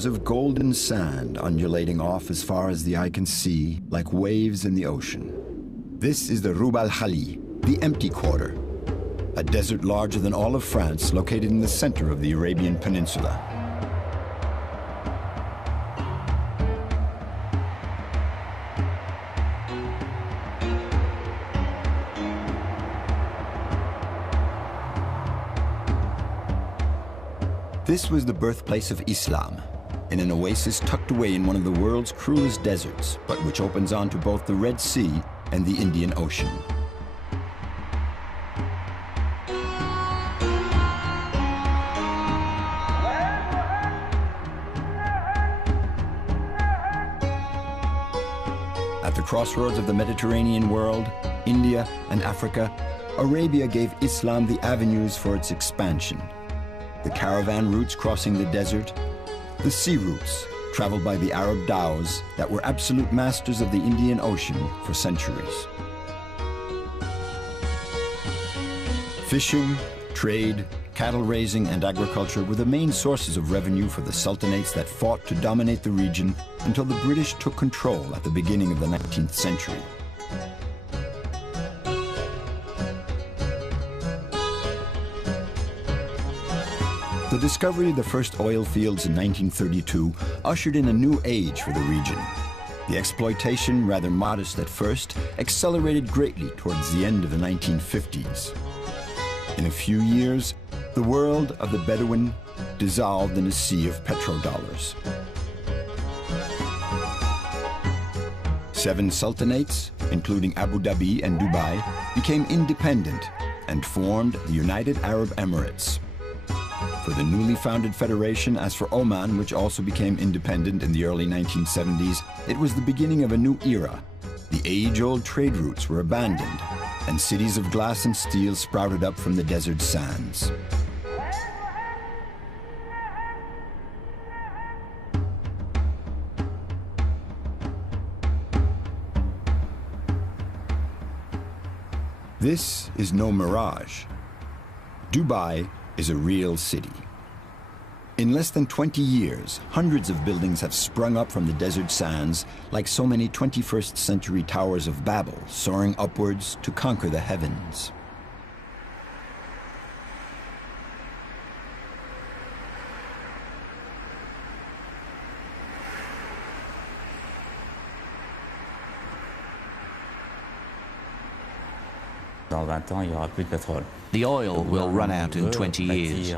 Mountains of golden sand undulating off as far as the eye can see, like waves in the ocean. This is the Rub al-Khali, the empty quarter, a desert larger than all of France located in the center of the Arabian Peninsula. This was the birthplace of Islam, in an oasis tucked away in one of the world's cruelest deserts, but which opens onto both the Red Sea and the Indian Ocean. At the crossroads of the Mediterranean world, India and Africa, Arabia gave Islam the avenues for its expansion. The caravan routes crossing the desert, the sea routes traveled by the Arab dhows that were absolute masters of the Indian Ocean for centuries. Fishing, trade, cattle raising, and agriculture were the main sources of revenue for the sultanates that fought to dominate the region until the British took control at the beginning of the 19th century. The discovery of the first oil fields in 1932 ushered in a new age for the region. The exploitation, rather modest at first, accelerated greatly towards the end of the 1950s. In a few years, the world of the Bedouin dissolved in a sea of petrodollars. 7 sultanates, including Abu Dhabi and Dubai, became independent and formed the United Arab Emirates. For the newly founded federation, as for Oman, which also became independent in the early 1970s, it was the beginning of a new era. The age-old trade routes were abandoned, and cities of glass and steel sprouted up from the desert sands. This is no mirage. Dubai is a real city. In less than 20 years, hundreds of buildings have sprung up from the desert sands, like so many 21st century towers of Babel, soaring upwards to conquer the heavens. The oil will run out in 20 years.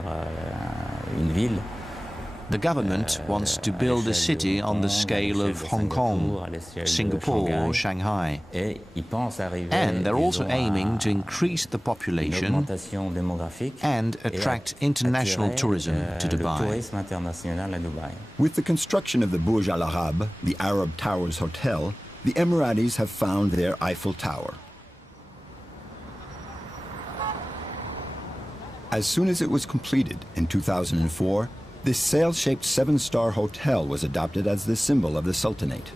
The government wants to build a city on the scale of Hong Kong, Singapore or Shanghai. And they're also aiming to increase the population and attract international tourism to Dubai. With the construction of the Burj Al Arab, the Arab Towers Hotel, the Emiratis have found their Eiffel Tower. As soon as it was completed in 2004, this sail-shaped 7-star hotel was adopted as the symbol of the Sultanate.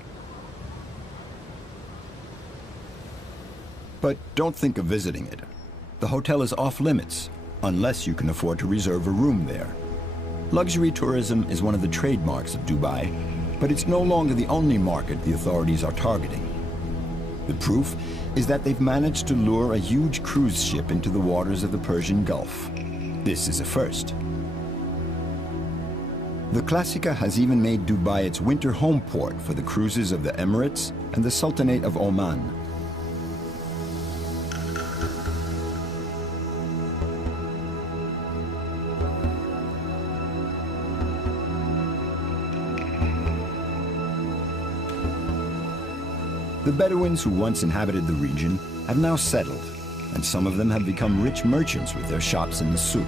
But don't think of visiting it. The hotel is off-limits, unless you can afford to reserve a room there. Luxury tourism is one of the trademarks of Dubai, but it's no longer the only market the authorities are targeting. The proof is that they've managed to lure a huge cruise ship into the waters of the Persian Gulf. This is a first. The Classica has even made Dubai its winter home port for the cruises of the Emirates and the Sultanate of Oman. The Bedouins who once inhabited the region have now settled, and some of them have become rich merchants with their shops in the souk.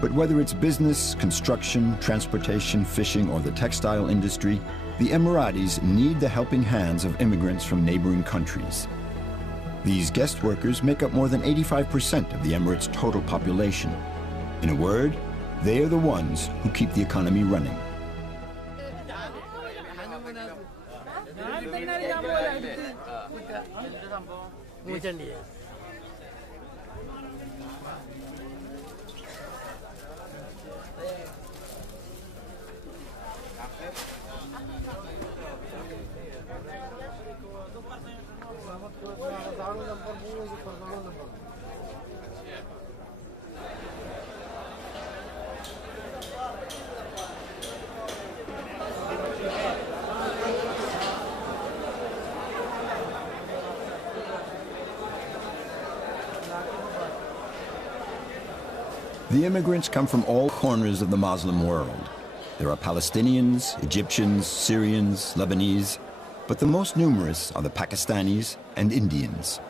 But whether it's business, construction, transportation, fishing, or the textile industry, the Emiratis need the helping hands of immigrants from neighboring countries. These guest workers make up more than 85% of the Emirates' total population. In a word, they are the ones who keep the economy running. The immigrants come from all corners of the Muslim world. There are Palestinians, Egyptians, Syrians, Lebanese, but the most numerous are the Pakistanis and Indians.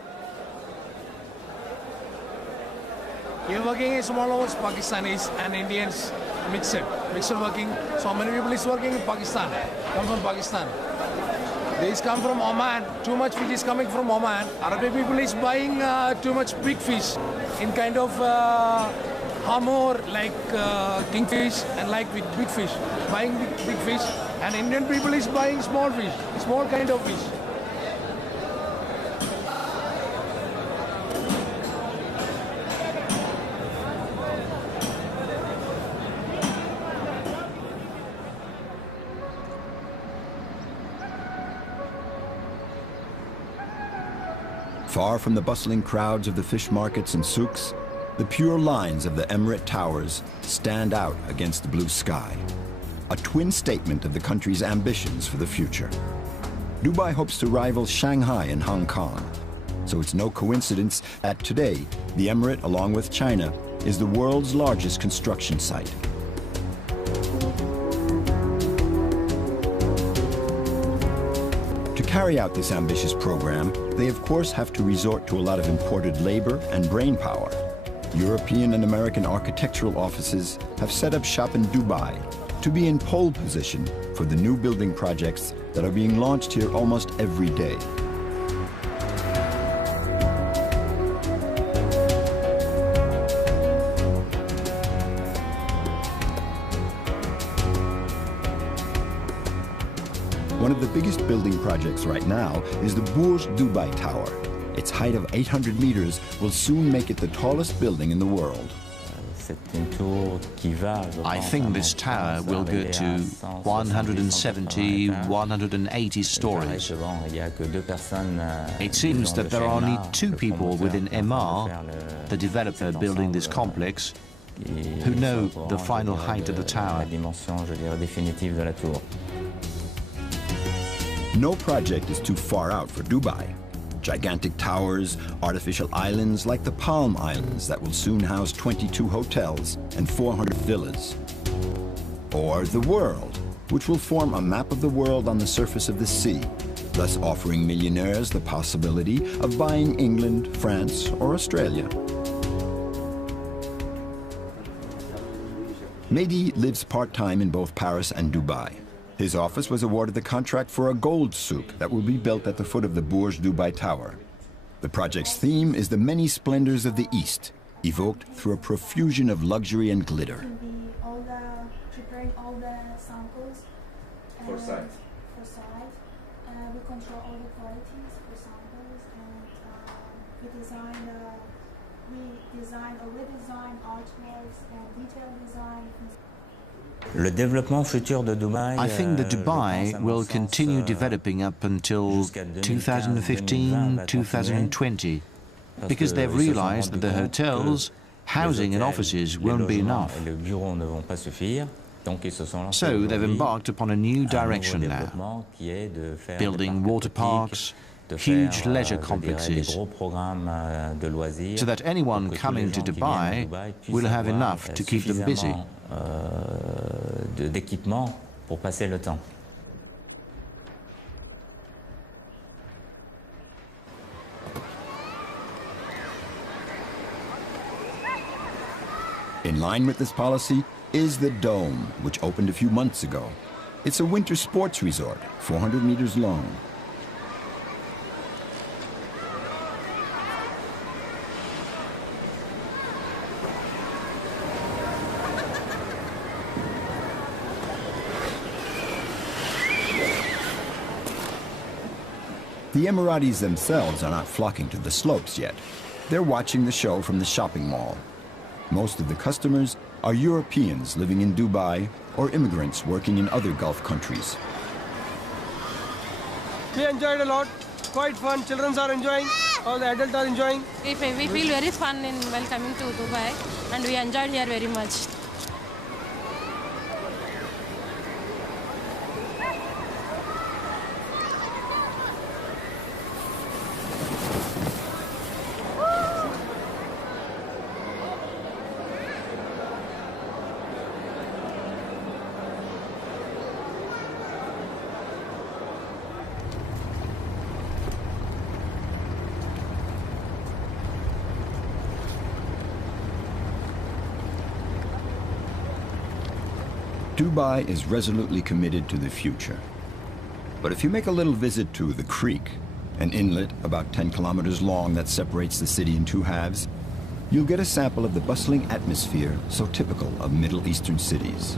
Here working is small hours, Pakistanis and Indians mixed working. So many people is working in Pakistan, come from Pakistan. These come from Oman, too much fish is coming from Oman. Arabic people is buying too much big fish in kind of hamor like kingfish and like big fish, buying big fish, and Indian people is buying small fish, small kind of fish. Far from the bustling crowds of the fish markets and souks, the pure lines of the Emirate Towers stand out against the blue sky, a twin statement of the country's ambitions for the future. Dubai hopes to rival Shanghai and Hong Kong, so it's no coincidence that today, the Emirate, along with China, is the world's largest construction site. To carry out this ambitious program, they of course have to resort to a lot of imported labor and brainpower. European and American architectural offices have set up shop in Dubai to be in pole position for the new building projects that are being launched here almost every day. One of the biggest building projects right now is the Burj Dubai Tower. Its height of 800 meters will soon make it the tallest building in the world. I think this tower will go to 170, 180 stories. It seems that there are only two people within Emaar, the developer building this complex, who know the final height of the tower. No project is too far out for Dubai. Gigantic towers, artificial islands like the Palm Islands that will soon house 22 hotels and 400 villas. Or the world, which will form a map of the world on the surface of the sea, thus offering millionaires the possibility of buying England, France, or Australia. Mehdi lives part-time in both Paris and Dubai. His office was awarded the contract for a gold souk that will be built at the foot of the Burj Dubai Tower. The project's theme is the many splendors of the East, evoked through a profusion of luxury and glitter. Preparing all the samples for site. We control all the qualities for samples, and we design or redesign artworks and detail design. I think that Dubai will continue developing up until 2015, 2020, because they've realized that the hotels, housing and offices won't be enough. So they've embarked upon a new direction now, building water parks, huge leisure complexes, so that anyone coming to Dubai will have enough to keep them busy. D'équipement pour passer le temps. In line with this policy is the Dome, which opened a few months ago. It's a winter sports resort, 400 meters long. The Emiratis themselves are not flocking to the slopes yet. They're watching the show from the shopping mall. Most of the customers are Europeans living in Dubai or immigrants working in other Gulf countries. We enjoyed a lot. quite fun. Children are enjoying, all the adults are enjoying. We feel very fun while coming to Dubai, and we enjoyed here very much. Dubai is resolutely committed to the future. But if you make a little visit to the Creek, an inlet about 10 kilometers long that separates the city in two halves, you'll get a sample of the bustling atmosphere so typical of Middle Eastern cities.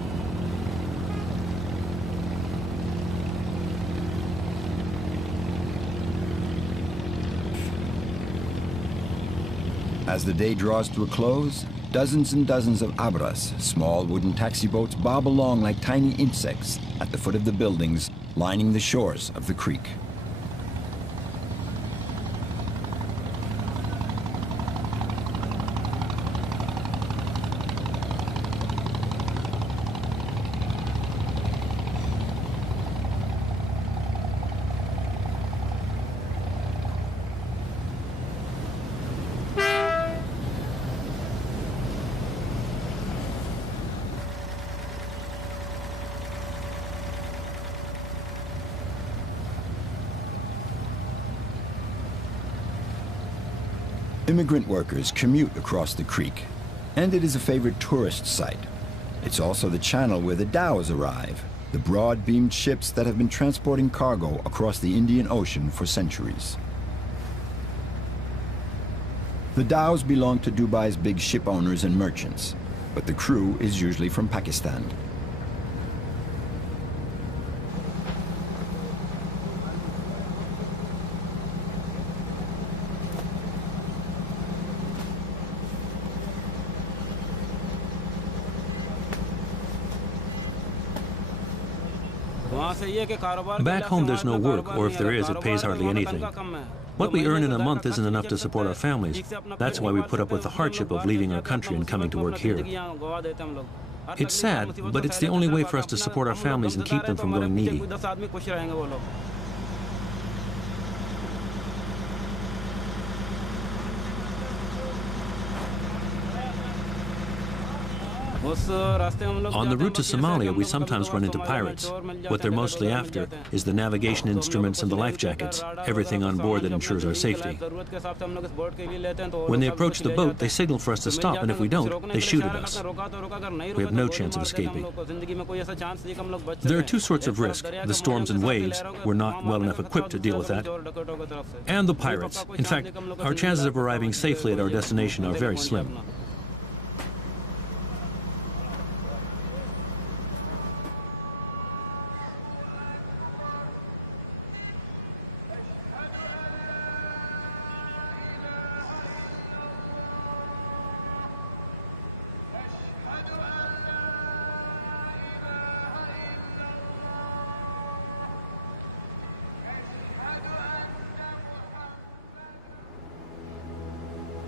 As the day draws to a close, dozens and dozens of abras, small wooden taxi boats, bob along like tiny insects at the foot of the buildings lining the shores of the creek. Immigrant workers commute across the creek, and it is a favorite tourist site. It's also the channel where the dhows arrive, the broad-beamed ships that have been transporting cargo across the Indian Ocean for centuries. The dhows belong to Dubai's big ship owners and merchants, but the crew is usually from Pakistan. Back home there's no work, or if there is, it pays hardly anything. What we earn in a month isn't enough to support our families. That's why we put up with the hardship of leaving our country and coming to work here. It's sad, but it's the only way for us to support our families and keep them from going needy. On the route to Somalia, we sometimes run into pirates. What they're mostly after is the navigation instruments and the life jackets, everything on board that ensures our safety. When they approach the boat, they signal for us to stop, and if we don't, they shoot at us. We have no chance of escaping. There are two sorts of risk: the storms and waves, we're not well enough equipped to deal with that, and the pirates. In fact, our chances of arriving safely at our destination are very slim.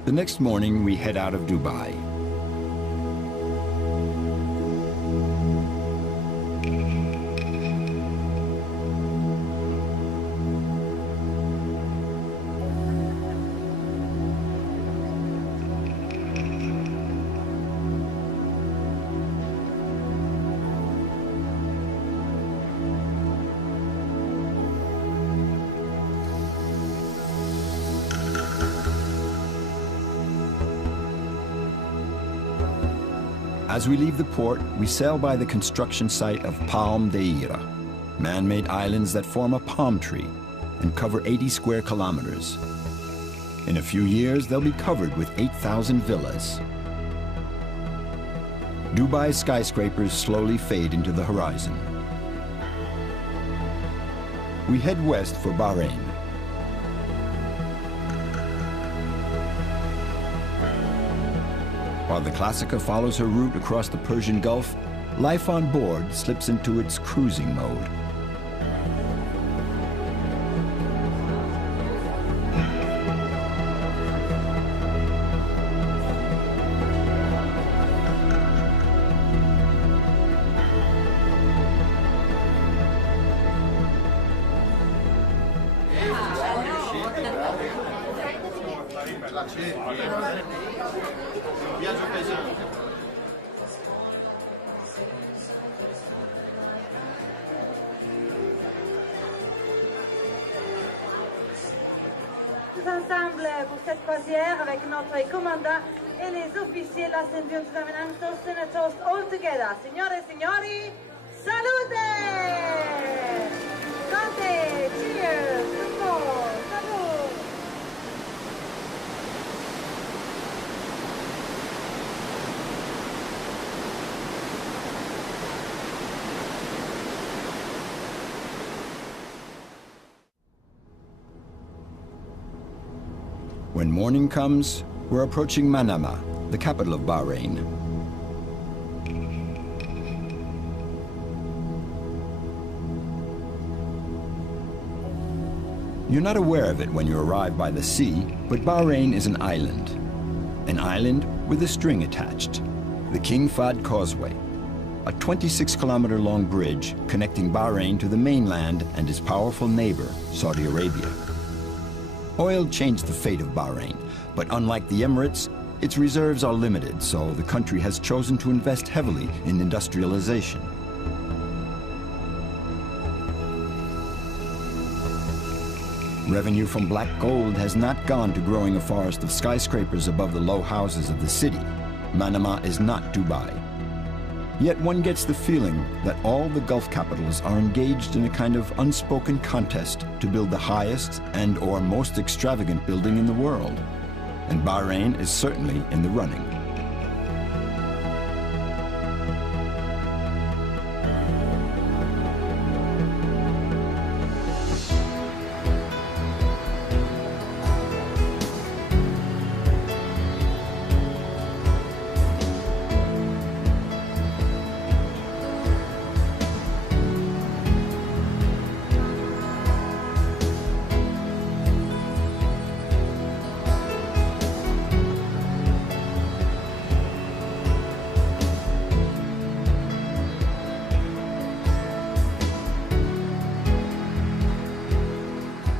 The next morning, we head out of Dubai. As we leave the port, we sail by the construction site of ᴅᴜജ, man-made islands that form a palm tree and cover 80 square kilometers. In a few years, they'll be covered with 8,000 villas. Dubai's skyscrapers slowly fade into the horizon. We head west for Bahrain. While the Classica follows her route across the Persian Gulf, life on board slips into its cruising mode. Ensemble pour cette croisière avec notre commandant et les officiers. Ladies and gentlemen, and toast and a toast all together. Signore, signori, salute! Salute! Cheers! Salute! Salute! When morning comes, we're approaching Manama, the capital of Bahrain. You're not aware of it when you arrive by the sea, but Bahrain is an island with a string attached, the King Fahd Causeway, a 26-kilometer long bridge connecting Bahrain to the mainland and its powerful neighbor, Saudi Arabia. Oil changed the fate of Bahrain, but unlike the Emirates, its reserves are limited, so the country has chosen to invest heavily in industrialization. Revenue from black gold has not gone to growing a forest of skyscrapers above the low houses of the city. Manama is not Dubai. Yet one gets the feeling that all the Gulf capitals are engaged in a kind of unspoken contest to build the highest and/or most extravagant building in the world. And Bahrain is certainly in the running.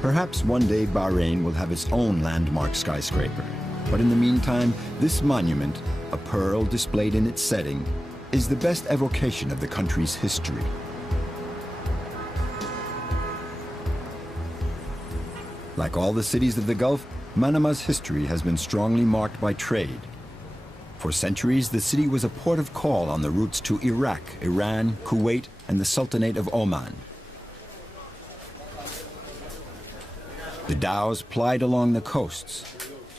Perhaps one day Bahrain will have its own landmark skyscraper. But in the meantime, this monument, a pearl displayed in its setting, is the best evocation of the country's history. Like all the cities of the Gulf, Manama's history has been strongly marked by trade. For centuries, the city was a port of call on the routes to Iraq, Iran, Kuwait, and the Sultanate of Oman. The dhows plied along the coasts,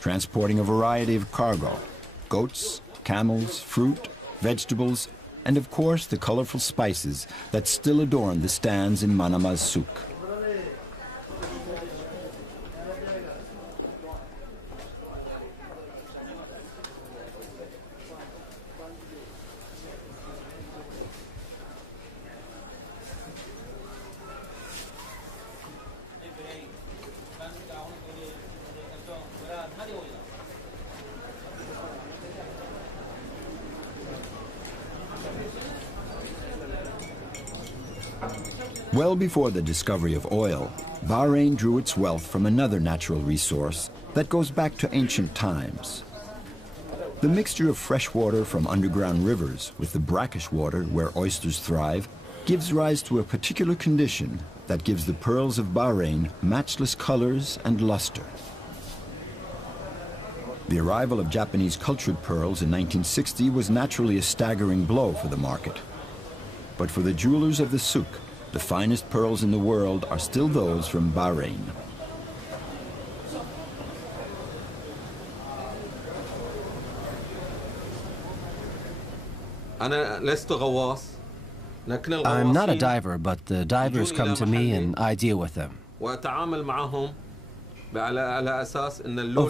transporting a variety of cargo: goats, camels, fruit, vegetables, and of course the colorful spices that still adorn the stands in Manama's souk. Well before the discovery of oil, Bahrain drew its wealth from another natural resource that goes back to ancient times. The mixture of fresh water from underground rivers with the brackish water where oysters thrive gives rise to a particular condition that gives the pearls of Bahrain matchless colors and luster. The arrival of Japanese cultured pearls in 1960 was naturally a staggering blow for the market. But for the jewelers of the souk, the finest pearls in the world are still those from Bahrain. I'm not a diver, but the divers come to me and I deal with them. Of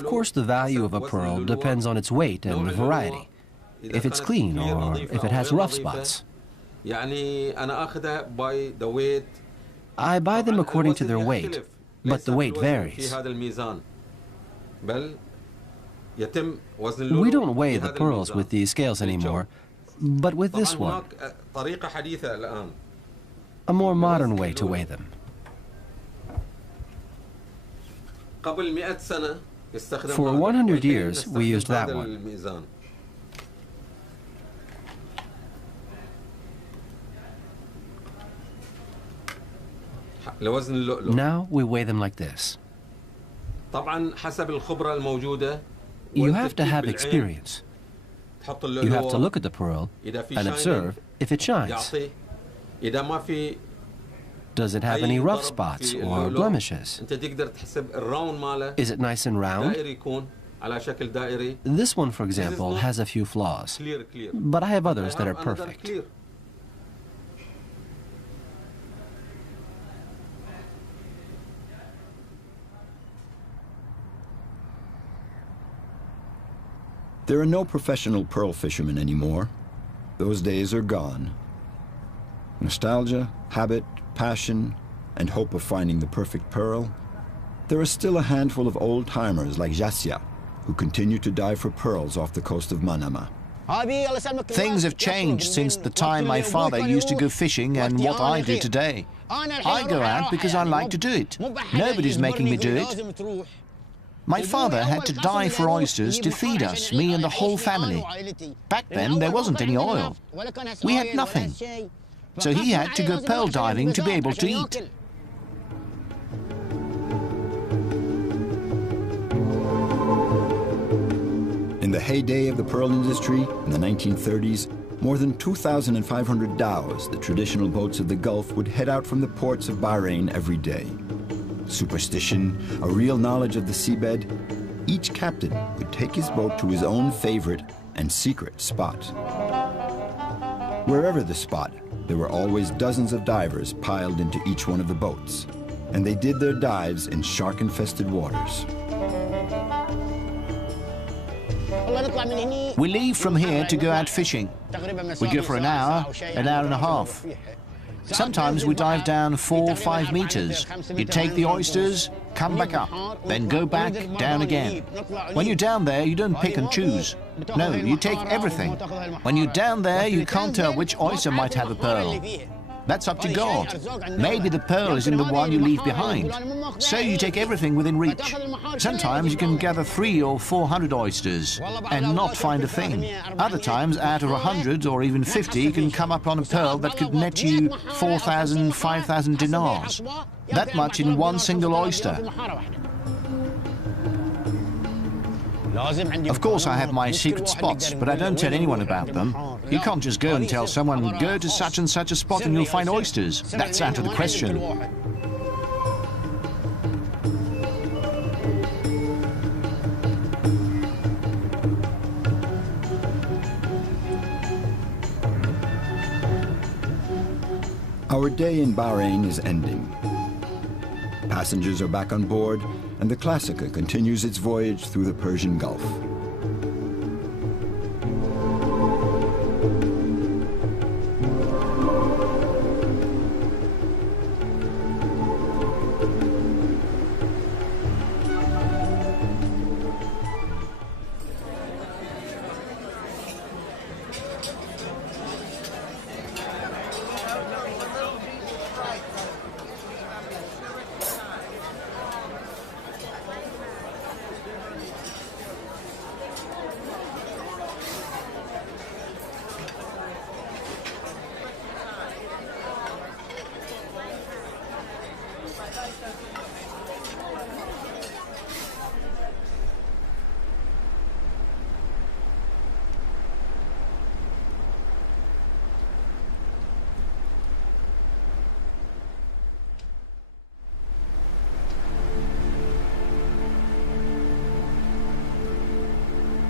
course, the value of a pearl depends on its weight and variety, if it's clean or if it has rough spots. I buy them according to their weight, but the weight varies. We don't weigh the pearls with these scales anymore, but with this one, a more modern way to weigh them. For 100 years, we used that one. Now we weigh them like this. You have to have experience. You have to look at the pearl and observe if it shines. Does it have any rough spots or blemishes? Is it nice and round? This one, for example, has a few flaws, but I have others that are perfect. There are no professional pearl fishermen anymore. Those days are gone. Nostalgia, habit, passion, and hope of finding the perfect pearl. There are still a handful of old-timers like Jassia who continue to dive for pearls off the coast of Manama. Things have changed since the time my father used to go fishing and what I do today. I go out because I like to do it. Nobody's making me do it. My father had to dive for oysters to feed us, me and the whole family. Back then, there wasn't any oil. We had nothing. So he had to go pearl diving to be able to eat. In the heyday of the pearl industry in the 1930s, more than 2,500 dhows, the traditional boats of the Gulf, would head out from the ports of Bahrain every day. Superstition, a real knowledge of the seabed, each captain would take his boat to his own favorite and secret spot. Wherever the spot, there were always dozens of divers piled into each one of the boats, and they did their dives in shark-infested waters. We leave from here to go out fishing. We go for an hour and a half. Sometimes we dive down 4 or 5 meters. You take the oysters, come back up, then go back, down again. When you're down there, you don't pick and choose. No, you take everything. When you're down there, you can't tell which oyster might have a pearl. That's up to God. Maybe the pearl is in the one you leave behind. So you take everything within reach. Sometimes you can gather 300 or 400 oysters and not find a thing. Other times, out of 100 or even 50, you can come up on a pearl that could net you 4,000, 5,000 dinars. That much in one single oyster. Of course, I have my secret spots, but I don't tell anyone about them. You can't just go and tell someone, go to such and such a spot and you'll find oysters. That's out of the question. Our day in Bahrain is ending. Passengers are back on board, and the Classica continues its voyage through the Persian Gulf.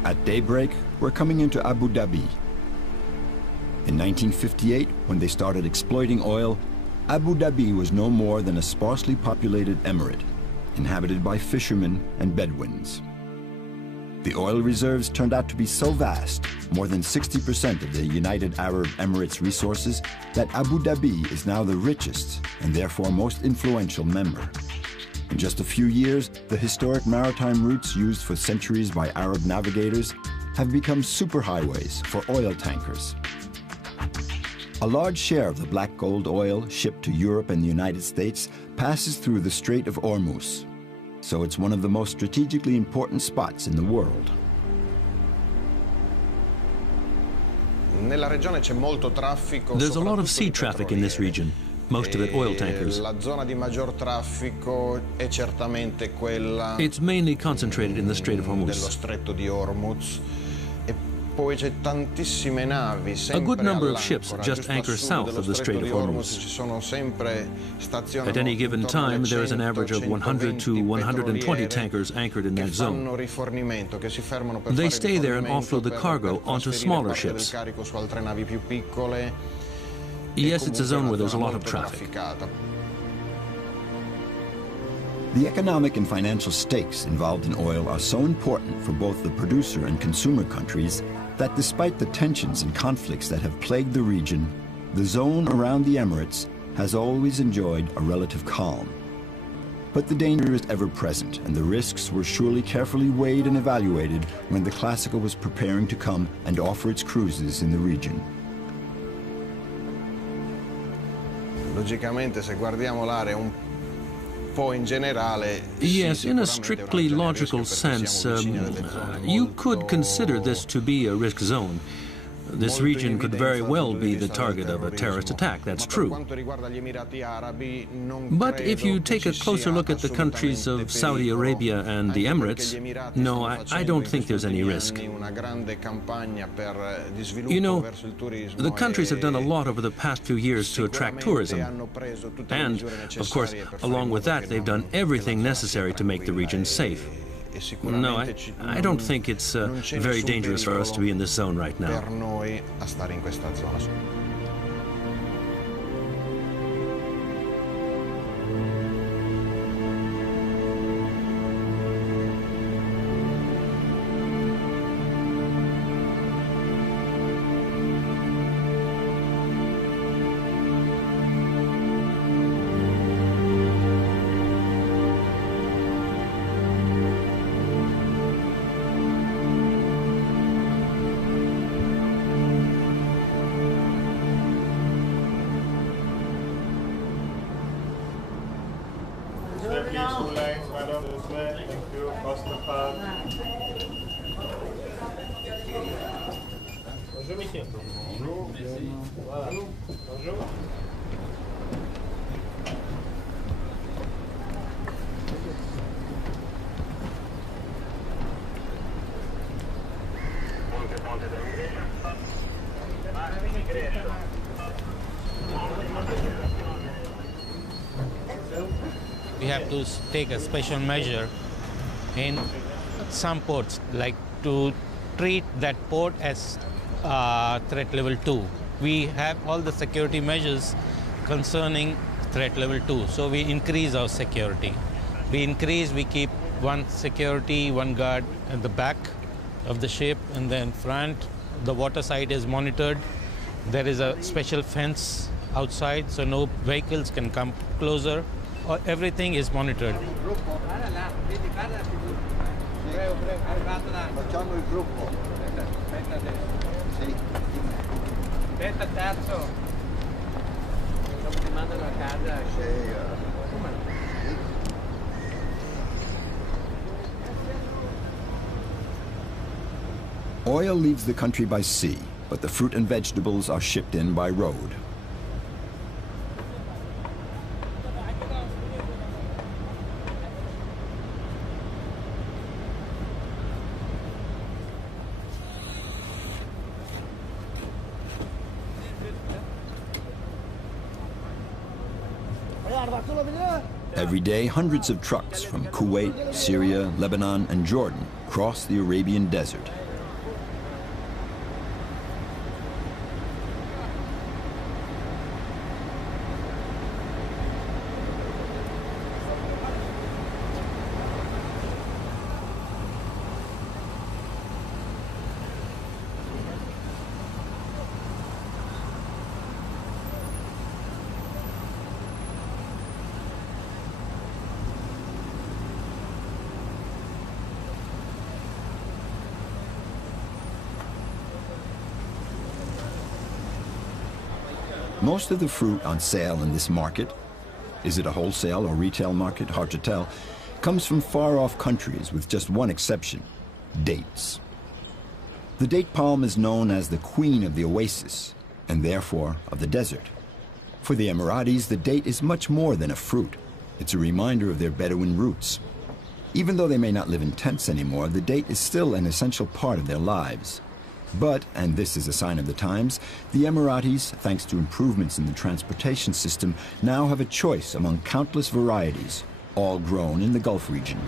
At daybreak, we're coming into Abu Dhabi. In 1958, when they started exploiting oil, Abu Dhabi was no more than a sparsely populated emirate, inhabited by fishermen and Bedouins. The oil reserves turned out to be so vast, more than 60% of the United Arab Emirates' resources, that Abu Dhabi is now the richest and therefore most influential member. In just a few years, the historic maritime routes used for centuries by Arab navigators have become superhighways for oil tankers. A large share of the black gold oil shipped to Europe and the United States passes through the Strait of Hormuz. so it's one of the most strategically important spots in the world. There's a lot of sea traffic in this region, most of it oil tankers. It's mainly concentrated in the Strait of Hormuz. A good number of ships just anchor south of the Strait of Hormuz. At any given time, there is an average of 100 to 120 tankers anchored in that zone. They stay there and offload the cargo onto smaller ships. Yes, it's a zone where there's a lot of traffic. The economic and financial stakes involved in oil are so important for both the producer and consumer countries that despite the tensions and conflicts that have plagued the region, the zone around the Emirates has always enjoyed a relative calm. But the danger is ever present, and the risks were surely carefully weighed and evaluated when the Classica was preparing to come and offer its cruises in the region. Logicamente, se guardiamo l'area un po' in generale. Yes, in a strictly logical sense, you could consider this to be a risk zone. This region could very well be the target of a terrorist attack, that's true. But if you take a closer look at the countries of Saudi Arabia and the Emirates, no, I don't think there's any risk. You know, the countries have done a lot over the past few years to attract tourism. And, of course, along with that, they've done everything necessary to make the region safe. No, I don't think it's very dangerous for us to be in this zone right now. We have to take a special measure in some ports, like to treat that port as threat level 2. We have all the security measures concerning threat level 2, so we increase our security. We keep one security, one guard at the back of the ship, and then front. The water side is monitored. There is a special fence outside, so no vehicles can come closer. Everything is monitored. Oil leaves the country by sea, but the fruit and vegetables are shipped in by road. Every day, hundreds of trucks from Kuwait, Syria, Lebanon, and Jordan cross the Arabian desert. Most of the fruit on sale in this market, is it a wholesale or retail market? Hard to tell, comes from far-off countries with just one exception: dates. The date palm is known as the queen of the oasis, and therefore of the desert. For the Emiratis, the date is much more than a fruit. It's a reminder of their Bedouin roots. Even though they may not live in tents anymore, the date is still an essential part of their lives. But, and this is a sign of the times, the Emiratis, thanks to improvements in the transportation system, now have a choice among countless varieties, all grown in the Gulf region.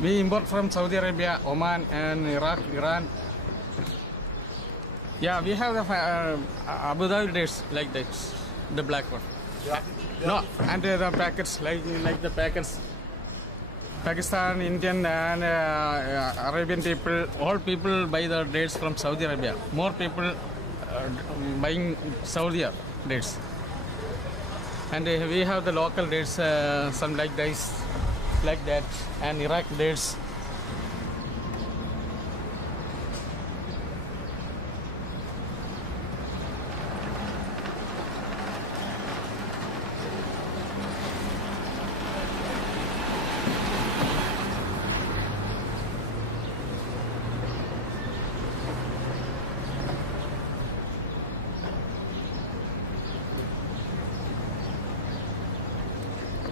We import from Saudi Arabia, Oman, and Iraq, Iran. Yeah, we have the Abu Dhabi dates like this, the black one. Yeah. No, and the packets like the packets. Pakistan, Indian, and Arabian people, all people buy the dates from Saudi Arabia. More people buying Saudi dates. And we have the local dates, some like this, like that, and Iraq dates.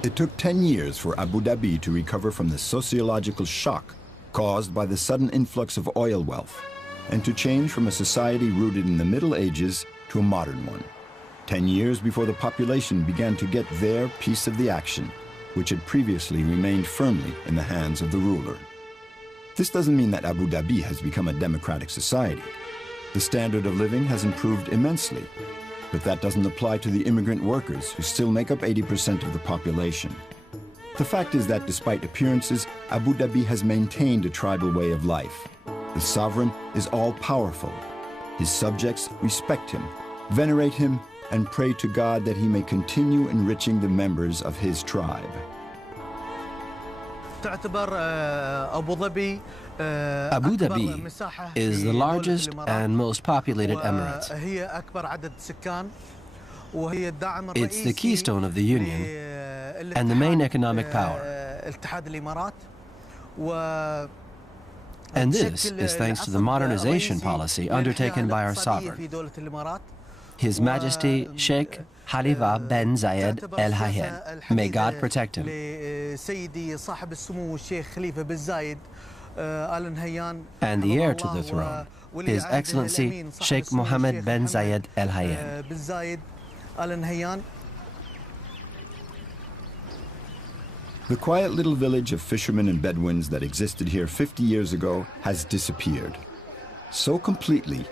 It took 10 years for Abu Dhabi to recover from the sociological shock caused by the sudden influx of oil wealth, and to change from a society rooted in the Middle Ages to a modern one. 10 years before the population began to get their piece of the action, which had previously remained firmly in the hands of the ruler. This doesn't mean that Abu Dhabi has become a democratic society. The standard of living has improved immensely, but that doesn't apply to the immigrant workers who still make up 80% of the population. The fact is that despite appearances, Abu Dhabi has maintained a tribal way of life. The sovereign is all-powerful. His subjects respect him, venerate him, and pray to God that he may continue enriching the members of his tribe. Abu Dhabi is the largest and most populated emirate. It's the keystone of the Union and the main economic power. And this is thanks to the modernization policy undertaken by our sovereign, His Majesty Sheikh Khalifa bin Zayed Al Nahyan. May God protect him. And the heir to the throne, His Excellency Sheikh Mohammed bin Zayed Al Nahyan. The quiet little village of fishermen and Bedouins that existed here 50 years ago has disappeared. So completely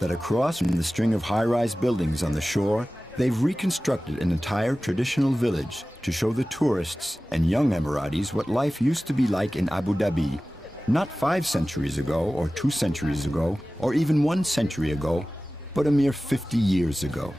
that across from the string of high-rise buildings on the shore, they've reconstructed an entire traditional village to show the tourists and young Emiratis what life used to be like in Abu Dhabi, not 5 centuries ago, or 2 centuries ago, or even 1 century ago, but a mere 50 years ago.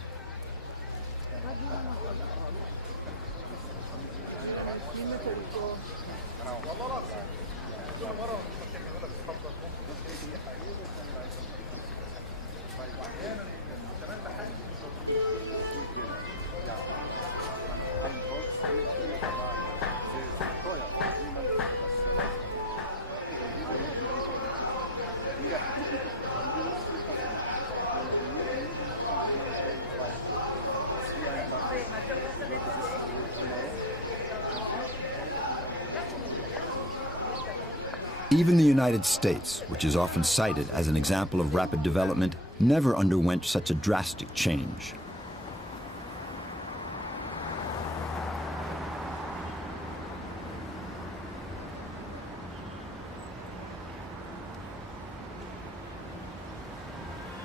Even the United States, which is often cited as an example of rapid development, never underwent such a drastic change.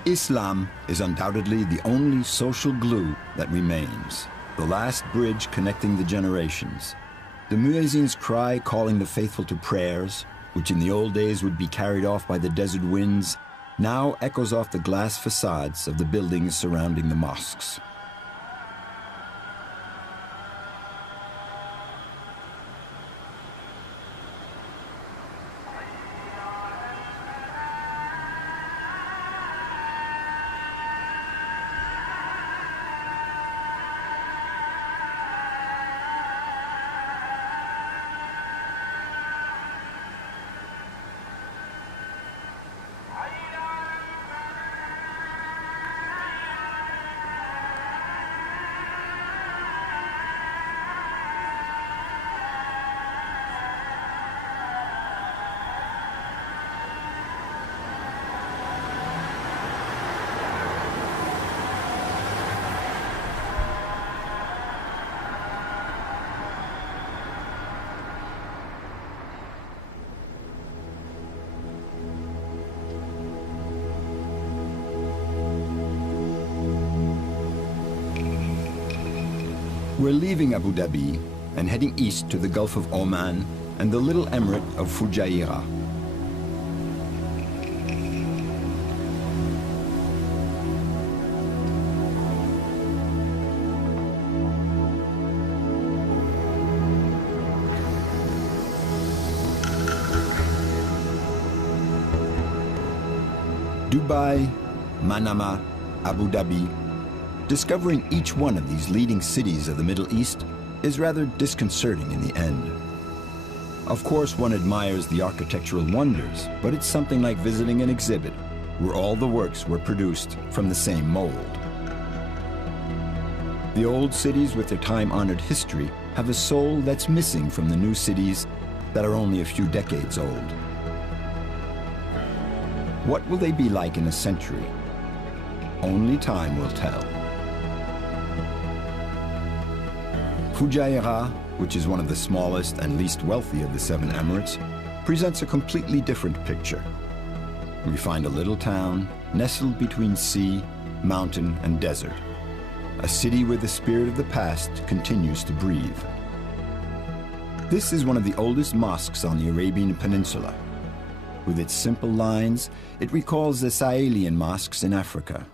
Islam is undoubtedly the only social glue that remains, the last bridge connecting the generations. The muezzin's cry calling the faithful to prayers, which in the old days would be carried off by the desert winds, now echoes off the glass facades of the buildings surrounding the mosques. We're leaving Abu Dhabi and heading east to the Gulf of Oman and the little emirate of ᴅᴜᴜ. Dubai, Manama, Abu Dhabi. Discovering each one of these leading cities of the Middle East is rather disconcerting in the end. Of course, one admires the architectural wonders, but it's something like visiting an exhibit where all the works were produced from the same mold. The old cities with their time-honored history have a soul that's missing from the new cities that are only a few decades old. What will they be like in a century? Only time will tell. ᴅᴜᴜ, which is one of the smallest and least wealthy of the 7 emirates, presents a completely different picture. We find a little town nestled between sea, mountain, and desert, a city where the spirit of the past continues to breathe. This is one of the oldest mosques on the Arabian Peninsula. With its simple lines, it recalls the Sahelian mosques in Africa,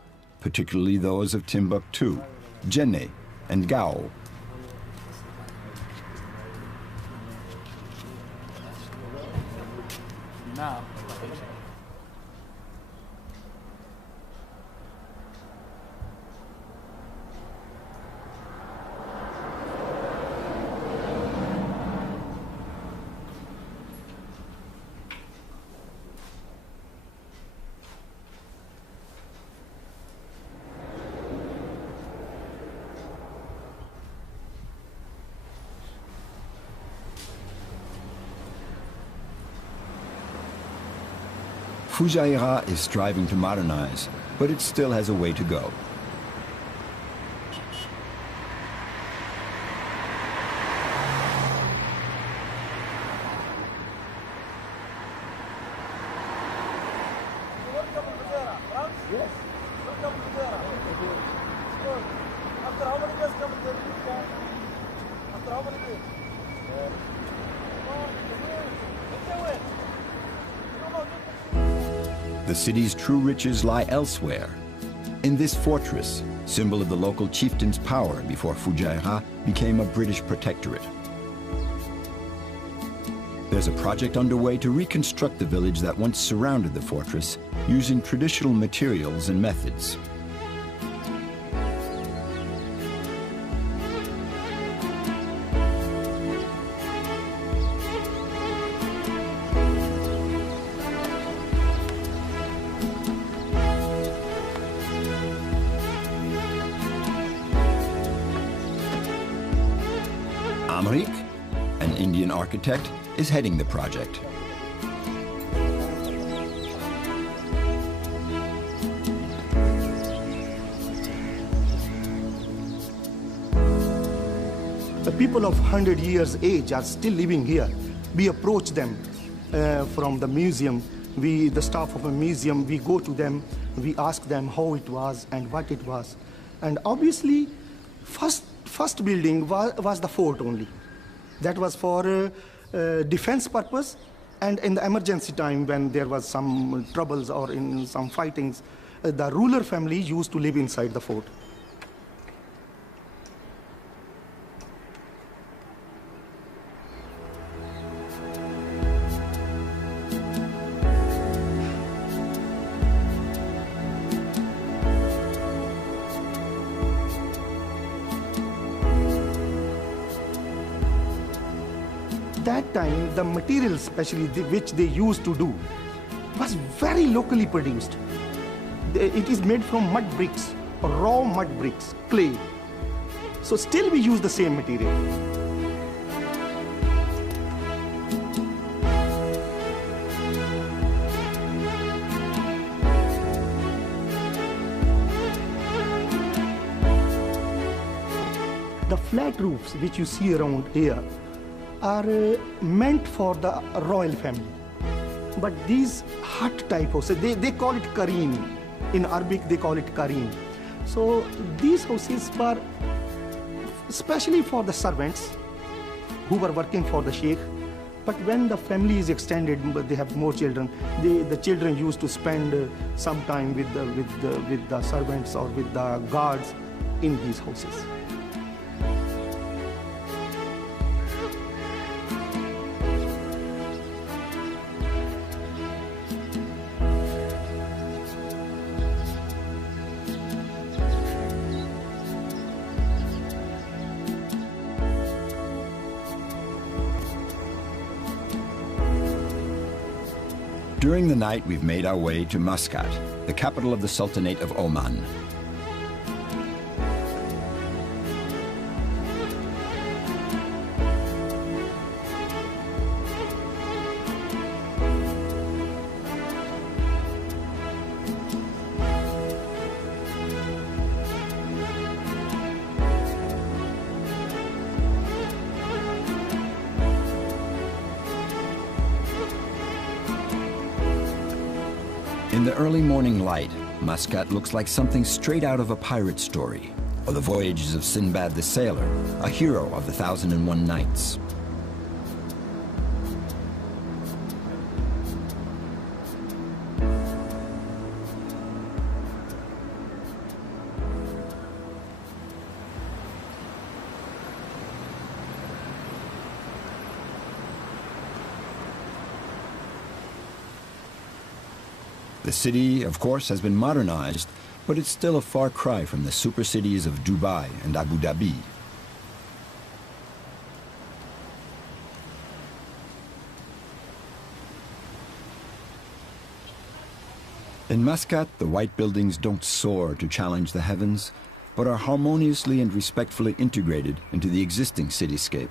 particularly those of Timbuktu, Djenné, and Gao. ᴅᴜᴜ is striving to modernize, but it still has a way to go. The city's true riches lie elsewhere. In this fortress, symbol of the local chieftain's power before ᴅᴜᴜ became a British protectorate. There's a project underway to reconstruct the village that once surrounded the fortress using traditional materials and methods. An Indian architect, is heading the project. The people of 100 years age are still living here. We approach them from the museum. The staff of a museum, we go to them, we ask them how it was and what it was. And obviously, first building was the fort only. That was for defense purpose, and in the emergency time when there was some troubles or in some fightings, the ruler family used to live inside the fort. That time, the material, especially which they used to do, was very locally produced. It is made from mud bricks, raw mud bricks, clay. So still we use the same material. The flat roofs which you see around here are meant for the royal family. But these hut type houses, they call it kareen. In Arabic, they call it kareen. So these houses were especially for the servants who were working for the sheikh. But when the family is extended, they have more children, the children used to spend some time with the servants or with the guards in these houses. During the night, we've made our way to Muscat, the capital of the Sultanate of Oman. In the early morning light, Muscat looks like something straight out of a pirate story, or the voyages of Sinbad the Sailor, a hero of the 1001 Nights. The city, of course, has been modernized, but it's still a far cry from the super cities of Dubai and Abu Dhabi. In Muscat, the white buildings don't soar to challenge the heavens, but are harmoniously and respectfully integrated into the existing cityscape.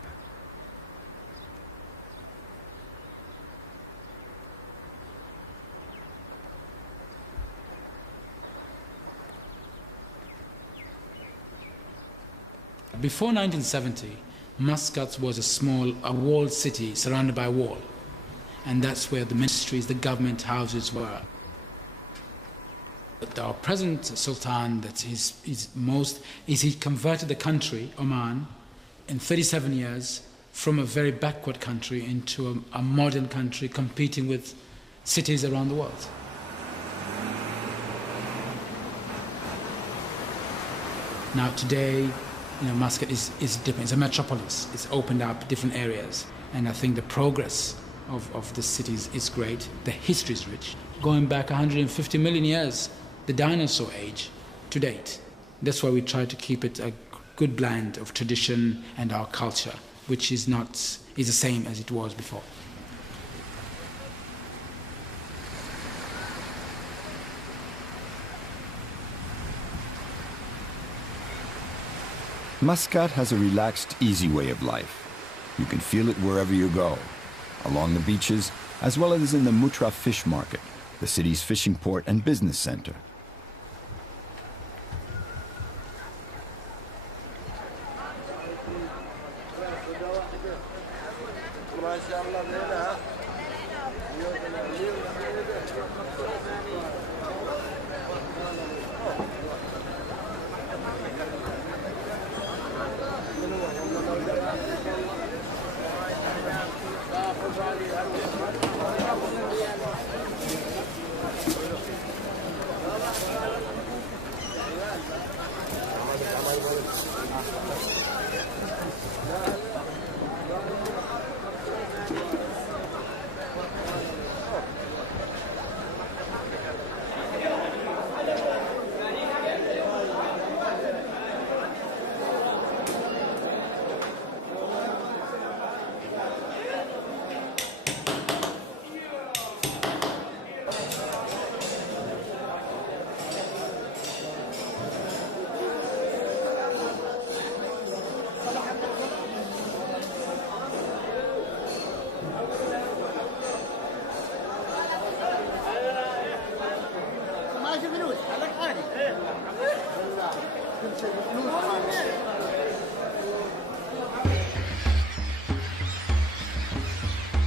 Before 1970, Muscat was a walled city surrounded by a wall. And that's where the ministries, the government houses were. But our present Sultan, he converted the country, Oman, in 37 years from a very backward country into a modern country competing with cities around the world. Now today, Muscat is different. It's a metropolis. It's opened up different areas. And I think the progress of the cities is great. The history is rich. Going back 150 million years, the dinosaur age to date. That's why we try to keep it a good blend of tradition and our culture, which is the same as it was before. Muscat has a relaxed, easy way of life. You can feel it wherever you go, along the beaches, as well as in the Mutra fish market, the city's fishing port and business center.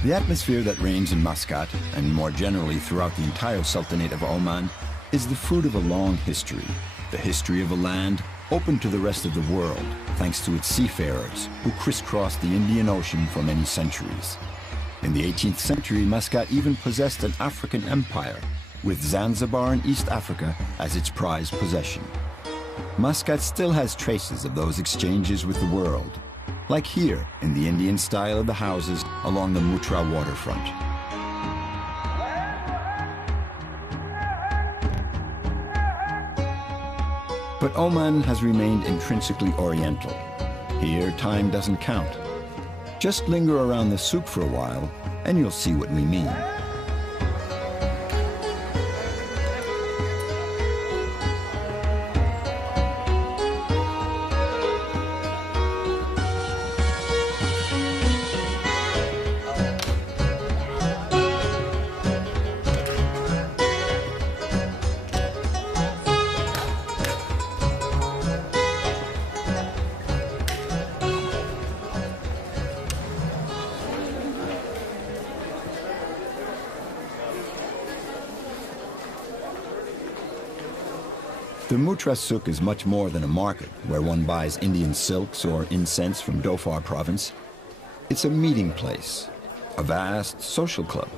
The atmosphere that reigns in Muscat, and more generally throughout the entire Sultanate of Oman, is the fruit of a long history, the history of a land open to the rest of the world thanks to its seafarers who crisscrossed the Indian Ocean for many centuries. In the 18th century, Muscat even possessed an African empire, with Zanzibar in East Africa as its prized possession. Muscat still has traces of those exchanges with the world, like here in the Indian style of the houses along the Muttra waterfront. But Oman has remained intrinsically Oriental. Here, time doesn't count. Just linger around the souk for a while, and you'll see what we mean. The Muttra Souk is much more than a market where one buys Indian silks or incense from Dhofar province. It's a meeting place, a vast social club.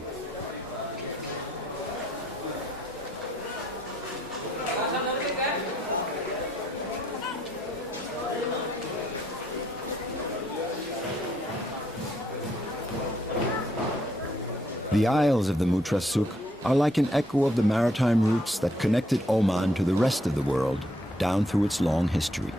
The aisles of the Muttra Souk are like an echo of the maritime routes that connected Oman to the rest of the world down through its long history.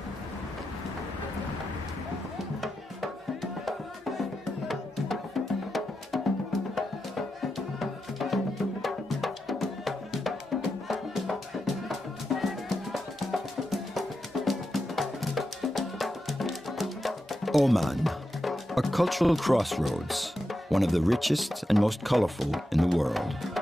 Oman, a cultural crossroads, one of the richest and most colorful in the world.